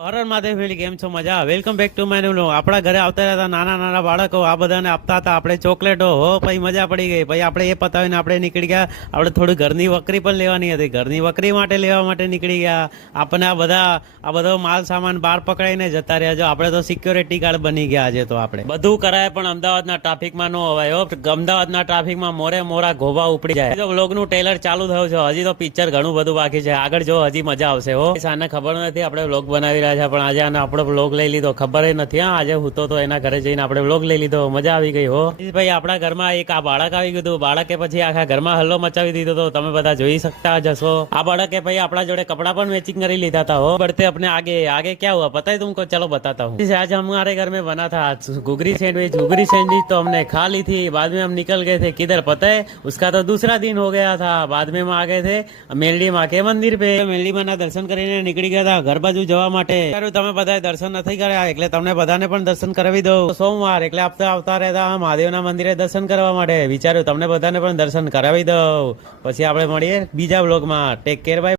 હર Mahadev family કેમ છો? મજા. Welcome back to my new vlog. આપણા ઘરે આવતા હતા નાના નાના બાળકો, આ બધાને આપતા હતા આપણે ચોકલેટો. હો પછી મજા પડી ગઈ. પછી આપણે એ પતાવીને આપણે નીકળી ગયા. આપણે થોડી ઘરની વકરી પણ લેવાની હતી. ઘરની વકરી માટે લેવા માટે નીકળી ગયા. આપણને આ બધો માલ સામાન બહાર પકડાઈને જતા રહ્યા. જો આપણે તો સિક્યોરિટી ગાર્ડ બની ગયા આજે તો આપણે બધું કરાય, પણ અમદાવાદના ટ્રાફિકમાં ન હોવાય. અમદાવાદના ટ્રાફિકમાં મોરા ઘોબા ઉપડી જાય. જો વ્લોગનું ટ્રેલર ચાલુ થયું છે. હજી તો પિક્ચર ઘણું બધું બાકી છે. આગળ જો હજી મજા આવશે. હો સાને ખબર નથી આપણે વ્લોગ બનાવી રહ્યા છે, પણ આજે આને આપણો વ્લોગ લઈ લીધો. ખબર નથી. હા, આજે હું તો એના ઘરે જઈને આપણે વ્લોગ લઈ લીધો. મજા આવી ગઈ. હો ભાઈ, આપણા ઘરમાં એક આ બાળક આવી ગયું. બાળકે પછી આખા ઘરમાં હલ્લો મચાવી દીધો. તો તમે બધા જોઈ सकता जसो। આ બાળકે ભાઈ આપણા જોડે કપड़ा પણ મેचिंग કરી લીધા था। हो बढ़ते अपने आगे क्या हुआ पता है तुमको? चलो बताता हूँ। आज हमारे घर में बना था घुघरी सैंडविच। तो हमने खा ली थी। बाद में हम निकल गए थे किधर पता है? उसका तो दूसरा दिन हो गया था। बाद में हम आ गए थे મેલડી માં કે મંદિર पे। મેલડી માં ના દર્શન કરીને નીકળી ગયા હતા ઘર બાજુ જવા માટે। તમે બધા દર્શન નથી કર્યા એટલે તમને બધાને પણ દર્શન કરાવી દઉં। સોમવાર એટલે આવતા રહેતા મહાદેવના મંદિરે દર્શન કરવા માટે વિચાર્યું તમને બધાને પણ દર્શન કરાવી દઉં। પછી આપણે મળીએ બીજા વ્લોગમાં। Take care, by.